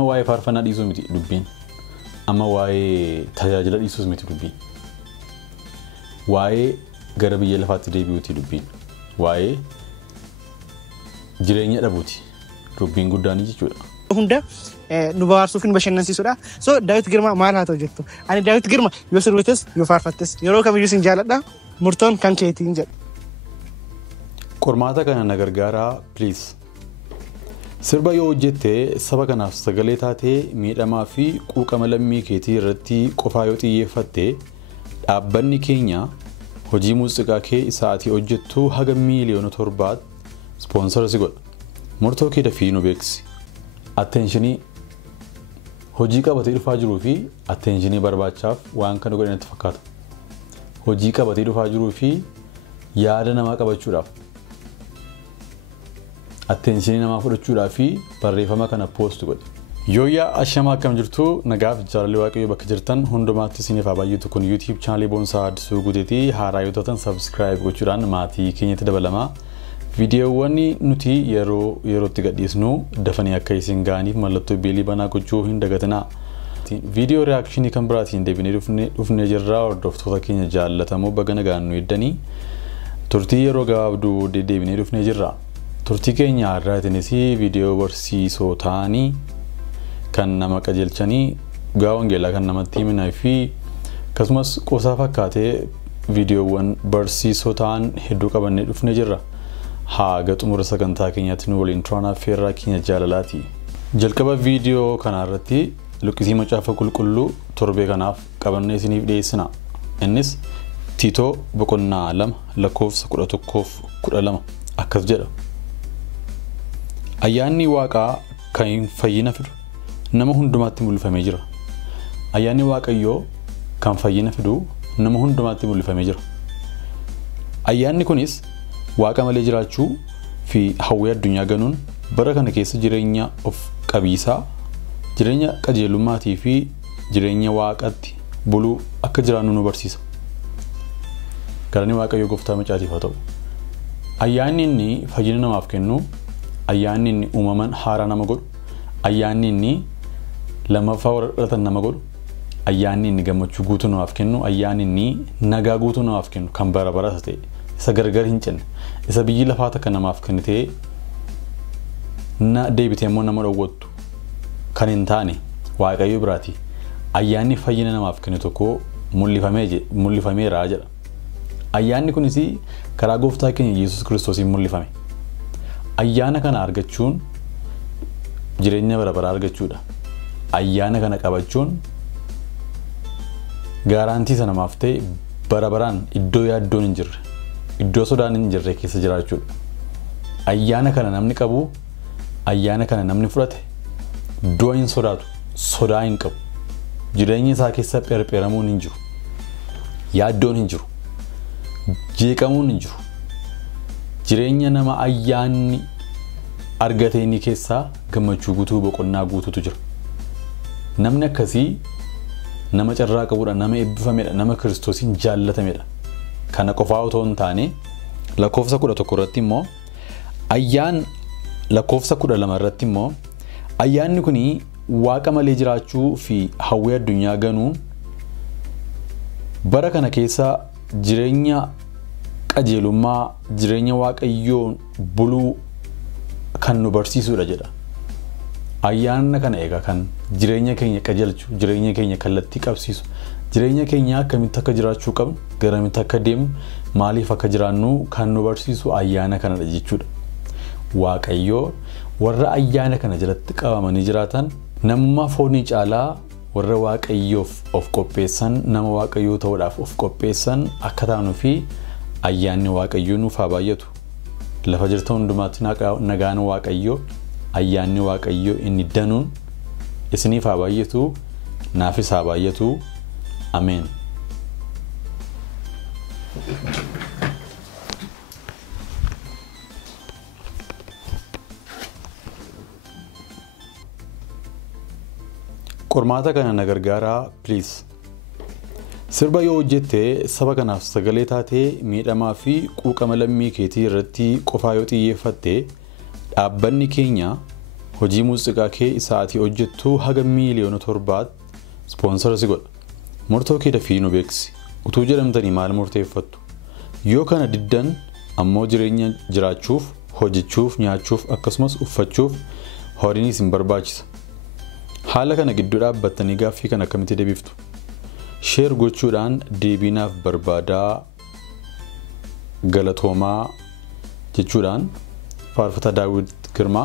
Waa'ee faarfannaa dhiisuu miti dubbiin. Amma waa'ee tajaajila dhiisuus miti dubbiin. Waa'ee gara biyya lafaatti deebi'uuti dubbiin. Waa'ee jireenya dhabuuti dubbiin guddaan jechuudha. Hunda nu baarsuuf hin bashannansiisudha. So Dawit Girma maal haa ta'u jettu. Ani Dawit Girma yoo sirbites yoo faarfattes yeroo kamiyyuu sin jaaladha. Murtoon kan keetiin jedhu. Qormaata kana na gargaaraa please. Sirba yoo hojjette saba kanaaf sagalee taatee miidhamaa fi quuqama lammii keetii irratti qofaa yoo xiyyeeffatte dhaabbanni keenya hojii muuziqaa kee sa'aatii hojjettu haga miiliyoona 7 sponsor si godha. Murtoo kee dafii nu beeksi. Attentionii hojii qabatee dhufaa jiruu fi attentionii barbaachaaf waan kana godhan itti fakkaata. Hojii qabatee dhufaa jiruu fi yaada namaa qabachuudhaaf attentionii namaa fudhachuudhaaf fi barreeffama kana post godhe. Yooyaa ashama akkam jirtu nagaaf jaalalli waaqayyoo bakka jirtan hundumaatti isiniif haa baay'atu. Kun YouTube channel Boonsaa Addisuu Guuteetii haaraa yoo taatan subscribe gochuudhaan maatii keenyatti dabalamaa. Viidiyoowwan nuti yerootti gadhiisnu dafanii akka isin gaaniif mallattoo beelii banaa gochuu hin dagatinaa. Viidiyoo reakshinii kan biraatiin deebinee dhufnee jirra. Hordoftoota keenya jaallatamoo baga nagaan nu eddanii turtii yeroo gabaabduu deebinee dhufnee jirra. Turtii keenya har'aatiinis viidiyoo barsiisoo ta'anii kan nama qajeelchanii dhugaa wangeelaa kan namatti himinaa fi akkasumas qosaa fakkaatee viidiyoowwan barsiisoo ta'an hedduu qabannee dhufnee jirra. Haga xumura sagantaa keenyaatti nu waliin turaan affeerraa keenya jaalalaati. Jalqaba viidiyoo kana irratti luqqisii macaafa qulqulluu torbee kanaaf qabannee isiniif dhiyeessina. Innis Tiitoo boqonnaa 2 lakkoofsa 11-12 akkas jedha. Ayyaanni Waaqaa kan fayyina fidu nama hundumaatti mul'ifamee jira. Ayyaanni Waaqayyoo kan fayyina fidu nama hundumaatti mul'ifamee jira. Ayyaanni kunis Waaqa malee jiraachuu fi hawwii addunyaa ganuun bara kana keessa jireenya of qabiisaa, jireenya qajeelummaatii fi jireenya Waaqatti buluu akka jiraannu nu barsiisa. Galanni Waaqayyoo gooftaa macaatiif haa ta'u. Ayyaanni inni fayyina namaaf kennu, ayyaanni inni uumaman haaraa nama godhu, ayyaanni inni lammaffaa warra nama godhu, ayyaanni inni gammachuu guutuu namaaf kennu, ayyaanni inni nagaa guutuu namaaf kennu kan bara bara ta'e isa gargar hin cinne isa biyyi lafaa takka namaaf kennitee na deebitee immoo nama dhowwattu kan hin taane Waaqayyo biraati. Ayyaanni fayyina namaaf kennu tokko mul'ifameera jedha. Ayyaanni kunis karaa gooftaa keenya Yesuus Kiristoosiin mul'ifame. Ayyaana kana argachuun jireenya bara baraa argachuudha. Ayyaana kana qabachuun gaarantii sana namaaf ta'e bara baraan iddoo yaaddoon hin jirre, iddoo sodaan hin jirre keessa jiraachuudha. Ayyaana kana namni qabu, ayyaana kana namni fudhate du'a hin sodaatu, sodaa hin qabu. Jireenya isaa keessa pherpheramuun hin jiru. Yaaddoon hin jiru. Jeeqamuun hin jiru. Jireenya nama ayyaanni argatee inni keessaa gammachuu guutuu boqonnaa guutuutu jira. Namni akkasii nama carraa qabuudha, nama eebbifameedha, nama Kiristoosiin jaallatameedha. Kana qofaa otoo hin taane lakkoofsa 11 irratti immoo lakkoofsa 12 irratti immoo ayyaanni kun Waaqa malee jiraachuu fi hawwii addunyaa ganuun bara kana keessa jireenya qajeelummaa, jireenya Waaqayyoon buluu kan nu barsiisudha jedha. Ayyaana kana eega kan jireenya keenya qajeelchu, jireenya keenya kallattii qabsiisu, jireenya keenya akkamitti akka jiraachuu qabnu, garamitti akka deemnu, maaliif akka jiraannu kan nu barsiisu ayyaana kanadha jechuudha. Waaqayyoo warra ayyaana kana jalatti qabamanii jiraatan namummaa foonii caalaa warra Waaqayyoof of qopheessan, nama Waaqayyoo ta'uudhaaf of qopheessan akka taanuu fi ayyaanni Waaqayyoo nuuf haa baay'atu. Lafa jirtan hundumaatti nagaan Waaqayyoo, ayyaanni Waaqayyoo inni danuun isiniif haa baay'atu, naafis haa baay'atu. Ameen. Qormaata kana na gargaaraa please. Sirba yoo hojjette saba kanaaf sagalee taatee miidhamaa fi quuqama lammii keetii irratti qofaa yoo xiyyeeffatte dhaabbanni keenya hojii muuziqaa kee isaatii hojjettu haga miiliyoona 7 sponsor si godha. Murtoo kee dafii nu beeksi. Utuu jedhamtanii maal murteeffattu? Yoo kana diddan ammoo jireenya jiraachuuf, hojjechuuf, nyaachuuf akkasumas uffachuuf horiin isin barbaachisa. Haala kana gidduu dhaabbattanii gaaffii kana akkamitti deebiftu? Sheer gochuudhaan deebinaaf barbaadaa galatoomaa jechuudhaan faarfataa Dawit Girma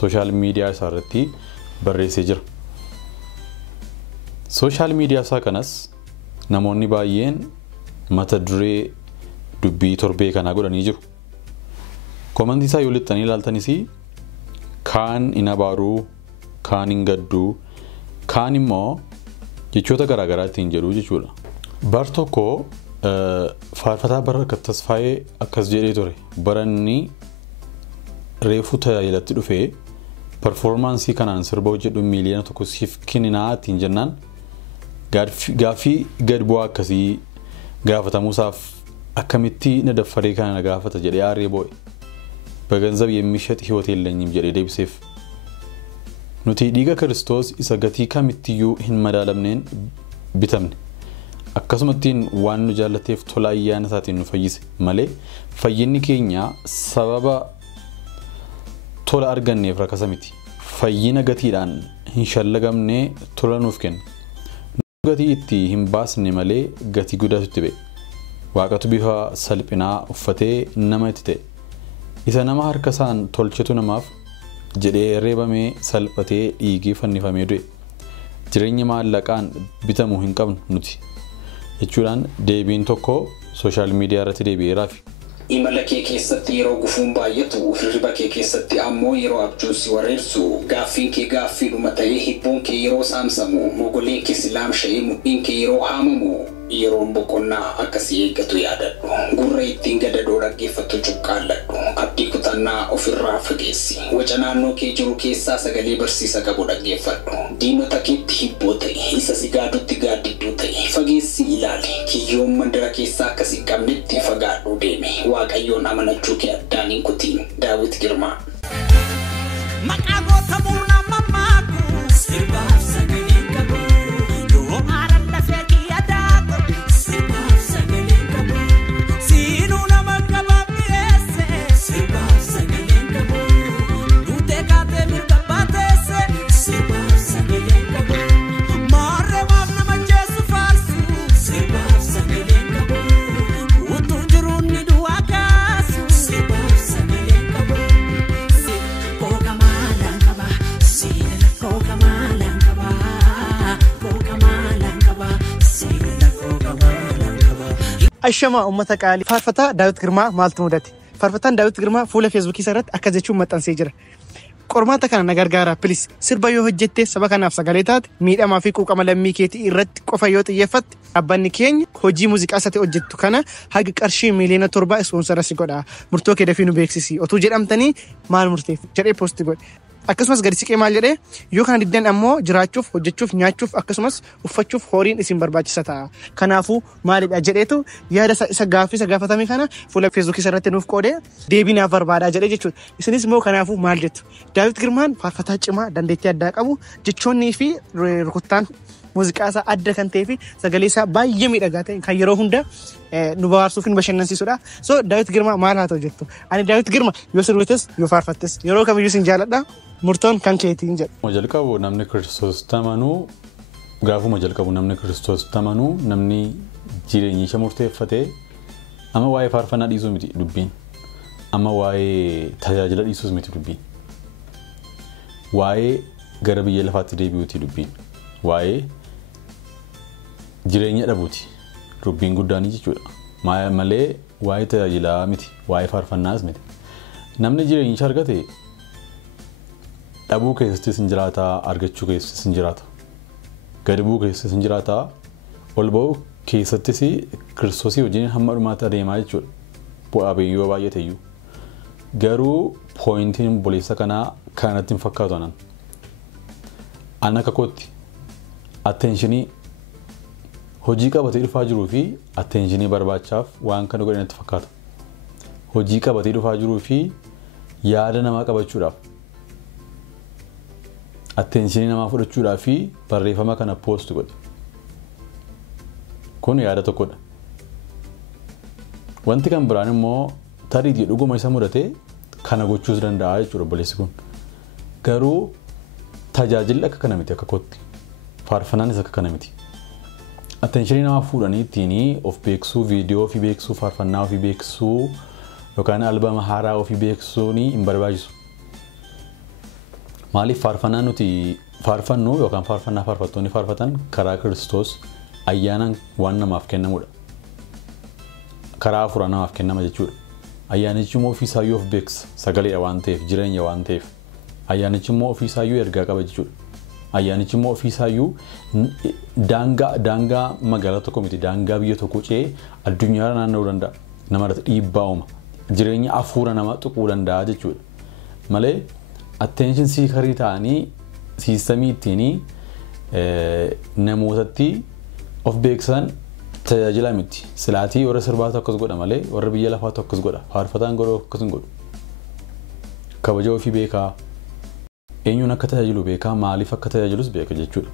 social media isaarratti barreessee jira. Social media isaa kanas namoonni baay'een mata duree dubbii torbee kana godhanii jiru. Komantii isaa yoo lixxanii ilaaltanis kaan hin abaaruu, kaan hin gadduu, kaan immoo jechoota garaagaraa ittiin jedhu jechuudha. Bar tokko faarfataa Birr Tasfaayee akkas jedhee ture. Baranni reefu tajaajilatti dhufee performaansii kanaan sirba hojjedhu miiliyoona 1 siif kenninaa ittiin jennaan gaaffii gad bu'aa akkasii gaafatamuusaaf akkamitti na daffaree kana na gaafata jedhee aaree boo'e. በገንዘብ የሚሸጥ ህይወት የለኝም ጀዴ ደብሴፍ ኑቲ ዲጋ ክርስቶስ isa gatii kamittiyuu hin madaalamneen bitamne akkasumattiin waan nu jaallateef tolaayyaan isaatiin nu fayyise malee fayyinni keenya sababa tola arganneef rakasa miti fayyina gatiidhaan hin shallagamne tola nuuf kenna gatii itti hin baasne malee gatii guddaatu ba'e waaqatu bifa salphinaa uffatee nama itti ta'e isa nama harka isaan tolchetu namaaf jedhee reebamee salphatee dhiigee fannifamee du'e jireenya maallaqaan bitamuu hin qabnu nuti jechuudhaan deebiin tokko social media irratti deebi'eeraafi. Imala kee keessatti yeroo gufuun baay'atu hirriba kee keessatti ammoo yeroo abjuun si wareersu gaaffiin kee gaaffiidhuma ta'ee hibbuun kee yeroo saamsamu mogoleen kee silaamsha'ee mudhiin kee yeroo haamamu yeroon boqonnaa akkasii eeggatu yaadadhu gurra ittiin gadadoo dhaggeeffattu cuqqaalladhu abdii kutannaa ofirraa fageessi waca naannoo kee jiru keessaa sagalee barsiisa qabu dhaggeeffadhu diinota keetti hibboo ta'e isa si gaadutti gaaddidduu ta'e fageessi ilaali kiyyoon mandara keessaa akkasii qabnetti fagaadhuu deeme waaqayyoon amanachuu kee addaan hin kutiin. Dawit Girma. Maqaa goota buunaa mammaatu sirbaaf sagalee qabu yoo haaraan lafee kee adaatu sirbaaf sagalee qabu siinuu nama qabaaf dhiyeesse sirbaaf sagalee qabu duutee kaatee mirga baateesse sirbaaf sagalee qabu maarree waaf nama jeessu faarsu sirbaaf sagalee qabu utuu jiruun ni du'aa kaasu sirbaaf sagalee qabu kooka maalaan qaba siidala kooka maalaan qaba kooka maalaan qaba siidala kooka maalaan qaba. Ashama ummata qaalii faarfataa Dawit Girma Maaltu Mudate. Faarfataan Dawit Girma fuula Facebook irratti akka jechuun maxxansee jira. Qormaata kana na gargaara please sirba yoo hojjette saba kanaaf sagalee taate miidhamaa fi quuqama lammii keetii irratti qofa yoo xiyyeeffatte abbanni keenya hojii muuziqaa isaatti hojjettu kana haga qarshii miiliyoona 7 sponsora si godha murtoo kee dafii nu beeksisi otuu jedhamtanii maal murteef jedhee posti godhe. Akkasumas gadi siqee maal jedhee yoo kana diddan ammoo jiraachuuf hojjechuuf nyaachuuf akkasumas uffachuuf horiin isin barbaachisa ta'a. Kanaafuu maalidha jedheetu yaada isa gaafatame kana fuula Facebook irratti nuuf qoodee deebinaaf barbaadaa jedhee jechuudha. Isinis immoo kanaafuu maal jettu? Dawit Girmaan faarfataa cimaa dandeettii addaa qabu jechoonnii fi rukuttaan muuziqaa isaa adda kan ta'ee fi sagalee isaa baay'ee miidhagaa ta'e kan yeroo hunda nu bohaarsuuf nu bashannansiisudha. So Dawit Girma maal haa ta'u jettu? Ani Dawit Girma yoo sirbites yoo faarfattes yeroo kamiyyuu sin jaaladha. Murtoon kan keetiin jedhu. Majalqabu namni Kiristoos tamanuu gaafuma jalqabu namni Kiristoos tamanuu namni jireenya isa murteeffatee ama waa'ee faarfannaa dhiisuu miti dubbiin ama waa'ee tajaajila dhiisuus miti dubbiin waa'ee gara biyya lafaatti deebi'uuti dubbiin waa'ee jireenya dhabuuti dubbiin guddaanii jechuudha malee waa'ee tajaajilaa miti waa'ee faarfannaas miti namni jireenya argate dhabuu keessatti sin jiraata argachuu keessatti sin jiraata gadi bu'uu keessatti sin jiraata ol ba'uu keessattis Kiristoosii wajjin hamma dhumaatti adeemaa jechuudha bu'aa bayyoo baay'ee ta'eyyuu garuu pooyintiin boleessa kanaa kanatti hin fakkaatu anan akka kootti attentionii hojii qabatee dhufaa jiruu fi attentionii barbaachaaf waan kana godhan itti fakkaata hojii qabatee dhufaa jiruu fi yaada namaa qabachuudhaaf attention namaa fudhachuudhaa fi barreeffama kana post godhe. Kun yaada tokkodha. Wanti kan biraan immoo tarii dhuguma isa mudate kana gochuus danda'a jechuudha obboleessi kun. Garuu tajaajilli akka kana miti akka kootti. Faarfannaanis akka kana miti. Attention namaa fuudhanii ittiin of beeksuu, viidiyoo ofii beeksuu, faarfannaa ofii beeksuu yookaan albama haaraa ofii beeksuu hin barbaachisu. Maaliif faarfannaa nuti faarfannu yookaan faarfannaa faarfattoonni faarfatan karaa Kiristoos ayyaanaan waan namaaf kennamudha. Karaa hafuuraa namaaf kennama jechuudha. Ayyaanichi immoo ofii isaayyuu of beeksa sagaleedha waan ta'eef jireenya waan ta'eef. Ayyaanichi immoo ofii isaayyuu ergaa qaba jechuudha. Ayyaanichi immoo ofii isaayyuu daangaa magaalaa tokko miti daangaa biyya tokko ce'ee addunyaa naanna'uu danda'a. Namarratti dhiibbaa uuma. Jireenya hafuura namaa tuquu danda'a jechuudha. Malee attention seekerii ta'anii siistamii ittiin namootatti of beeksan tajaajila miti. Silaatii warra sirbaatu akkas godha malee warra biyya lafaatu akkas godha. Faarfataan godhu akkas hin godhu. Kabaja ofii beekaa. Eenyuun akka tajaajilu beekaa, maaliif akka tajaajilus beeka jechuudha.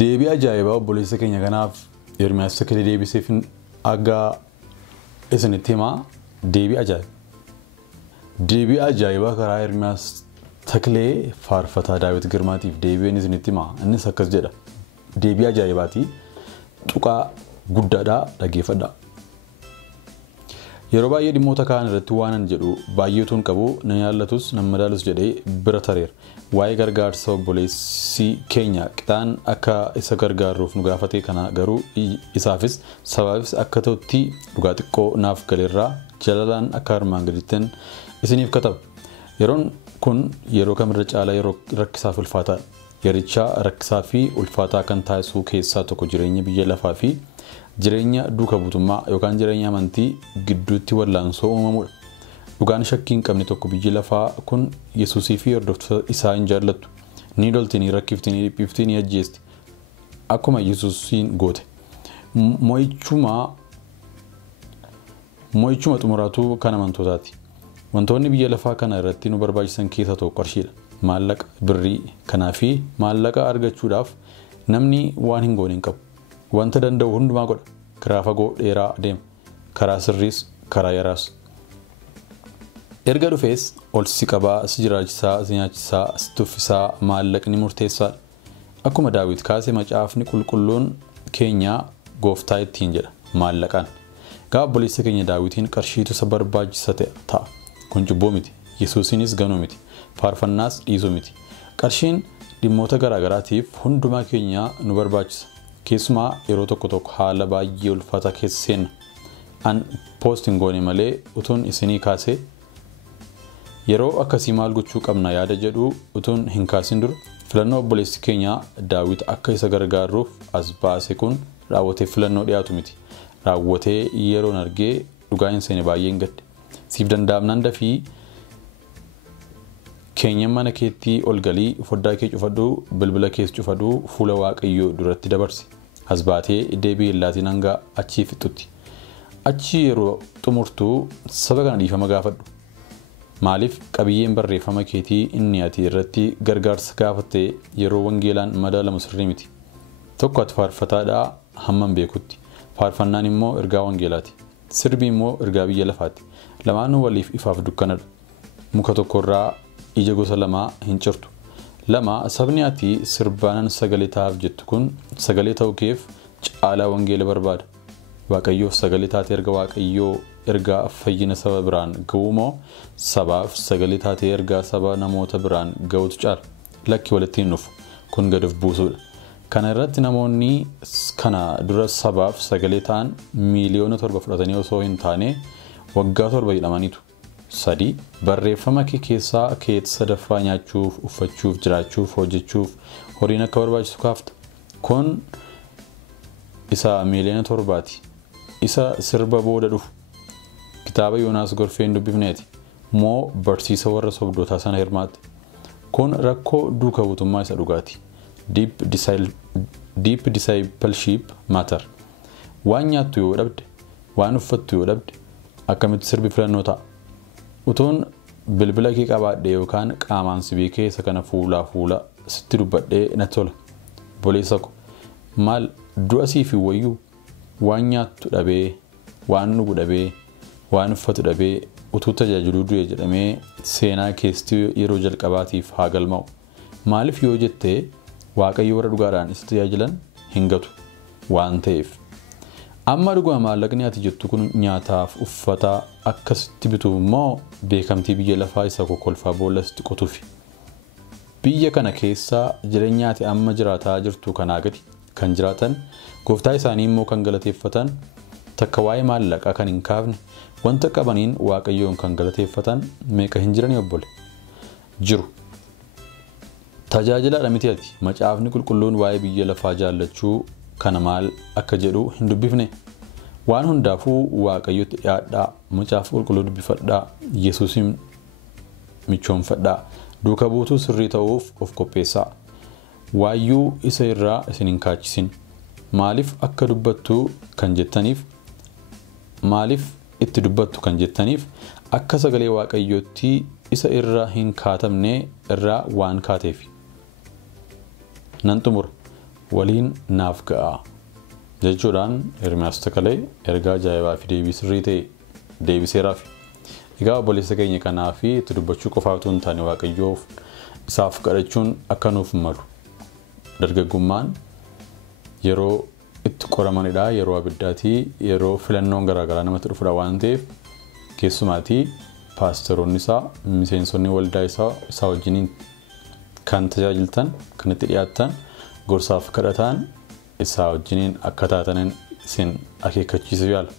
Deebii ajaa'ibaa obboleessa keenya kanaaf Ermiyaas Takilee deebiseef aga isinitti himaa deebii ajaa'iba. Deebii ajaa'ibaa karaa Ermiyaas Takilee faarfataa Daawit Girmaatiif deebiin isinitti himaa. Innis akkas jedha. Deebii ajaa'ibaati. Tuqaa guddaadhaa dhaggeeffadhaa. Yeroo baay'ee dhimmoota kaan irratti waan jedhu baay'eetuun qabu na yaallatus na madaalus jedhee bira tareera. Waa'ee gargaarsa obboleessi keenya qixaan akka isa gargaaruuf nu gaafate kana garuu isaafis sabaafis akka ta'utti dhugaa xiqqoo naaf galeerraa jalalaan akka armaan gadittan isiniif kataba. Yeroon kun yeroo kamirra caalaa yeroo rakkisaaf ulfaataa yericha rakkisaa fi ulfaataa kan taasisuu keessaa tokko jireenya biyya lafaa fi jireenya duuka buutummaa yookaan jireenya amantii gidduutti wallaansoo uumamudha. Dhugaan shakkii hin qabne tokko biyyi lafaa kun Yesuusii fi hordoftoota isaa hin jaallattu. Ni lolti, ni rakkifti, ni dhiphifti, ni ajjeesti. Akkuma Yesuusiin goote. Mo'ichuma xumuraatu kan amantootaati. Wantoonni biyya lafaa kana irratti nu barbaachisan keessaa tokko qarshiidha. Maallaqa birrii kanaa fi maallaqa argachuudhaaf namni waan hin goone hin qabu. Wanta danda'u hundumaa godha. Karaa fagoo dheeraa deema. Karaa sirriis, karaa yaraas. Erga dhufees ol si qabaa, si jiraachisaa, si nyaachisaa, si tuffisaa, maallaqni murteessaadha. Akkuma Daawit kaase macaafni qulqulluun keenya gooftaa ittiin jedha maallaqaan. Gaafa obboleessa keenya Daawitiin qarshiitu isa barbaachisa ta'a. Kun cubbuu miti. Yesuusinis ganuu miti. Faarfannaas dhiisuu miti. Qarshiin dhimmoota garaagaraatiif hundumaa keenya nu barbaachisa. Keessumaa yeroo tokko haala baay'ee ulfaataa keessa seenna. An post hin goone malee utuun isinii kaasee yeroo akkasii maal gochuu qabna yaada jedhu utuun hin kaasin dura filannoo obboleessi keenya Daawit akka isa gargaaruuf as baase kun raawwatee filannoo dhiyaatu miti. Raawwatee yeroon argee dhugaa hin seene baay'een gadde. Siif danda'amnaan dafii keenya mana keetti ol galii foddaa kee cufadhu bilbila kees cufadhu fuula Waaqayyoo duratti dabarsi. As baatee deebii illaatiin hanga achii fixutti. Achi yeroo xumurtuu saba kana dhiifama gaafadhu. Maaliif qabiyyeen barreeffama keetii inni ati irratti gargaarsa gaafatte yeroo wangeelaan madaalamu sirrii miti. Tokko ati faarfataadhaa hamman beekutti. Faarfannaan immoo ergaa wangeelaati. Sirbi immoo ergaa biyya lafaati. Lamaanuu waliif ifaaf dukkanadha. Muka tokkorraa ija gosa lamaa hin cirtu. Lama sabni ati sirbaanan sagalee ta'aaf jettu kun sagalee ta'uu keef caalaa wangeela barbaada. Waaqayyoof sagalee taatee erga Waaqayyoo ergaa fayyina saba biraan ga'uu moo sabaaf sagalee taatee ergaa saba namoota biraan ga'uutu caala. Lakki walitti hin dhufu. Kun gad of buusuudha. Kana irratti namoonni kana dura sabaaf sagalee ta'an miiliyoona 7 fudhatanii osoo hin taane waggaa 7 hidhamaniitu. 3 barreeffama kee keessaa keet sadaffaa nyaachuuf, uffachuuf, jiraachuuf, hojjechuuf horiin akka barbaachisu kaafta. Kun isa miiliyoona 7ti. Isa sirba booda dhufu. Kitaaba Yoonaas Gorfeen dubbifneeti. Moo barsiisa warra sobdootaa sana hirmaatte. Kun rakkoo duuka buutummaa isa dhugaati. Deep discipleship matter. Waan nyaattu yoo dhabde, waan uffattu yoo dhabde, akkamitti sirbi filannoo ta'a. Utuun bilbila kee qabaadhe yookaan qaamaan si beekee isa kana fuula sitti dubbadhee natti tola. Boleessa ko maal du'a siif wayyuu waan nyaattu dhabee waan dhugu dhabee waan uffatu dhabee utuu tajaajiluu du'e jedhamee seenaa keessatti yeroo jalqabaatiif haa galma'u. Maaliif yoo jettee Waaqayyo warra dhugaadhaan isa tajaajilan hin gatu waan ta'eef. Amma dhuguma maallaqni ati jettu kun nyaataaf uffata akkasitti bituuf immoo beekamtii biyya lafaa isa kokkolfaa boollasitti qotuufi. Biyya kana keessa jireenyaati amma jiraataa jirtu kanaa gadi kan jiraatan gooftaa isaanii immoo kan galateeffatan takka waa'ee maallaqaa kan hin kaafne wanta qabaniin Waaqayyoon kan galateeffatan meeqa hin jiranii obbole jiru. Tajaajilaadha miti ati macaafni qulqulluun waa'ee biyya lafaa jaallachuu kana maal akka jedhu hin dubbifne. Waan hundaafuu Waaqayyotti dhiyaadhaa, macaafa qulqulluu dubbifadhaa, Yesuusin michoomfadhaa, duuka buutuu sirrii ta'uuf of qopheessaa. Waayyuu isa irraa isin hin kaachisin. Maaliif akka dubbattu kan jettaniif, maaliif itti dubbattu kan jettaniif akka sagalee Waaqayyootti isa irraa hin kaatamne irraa waan kaateef. Nan xumura waliin naaf ga'a jechuudhaan Ermiyaas Takalee ergaa ajaa'ibaa fi deebii sirrii ta'e deebiseeraaf. Egaa obboleessa keenya kanaa fi itti dubbachuu qofaa utuu hin taane Waaqayyoof isaaf kadhachuun akka nuuf malu. Dargaggummaan yeroo itti qoramanidha, yeroo abiddaatii, yeroo filannoon garaagaraa namatti dhufudha waan ta'eef keessumaatii paastoroonni isaa, miseensonni waldaa isaa wajjiniin kan tajaajiltan, kan itti dhiyaattan, gorsaaf kadhataan isaa wajjiniin akka taatanin isin akeekkachiisuuf yaala.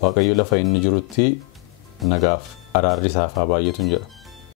Waaqayyo lafa inni jirutti nagaaf araarri isaaf haa baay'atu jedha.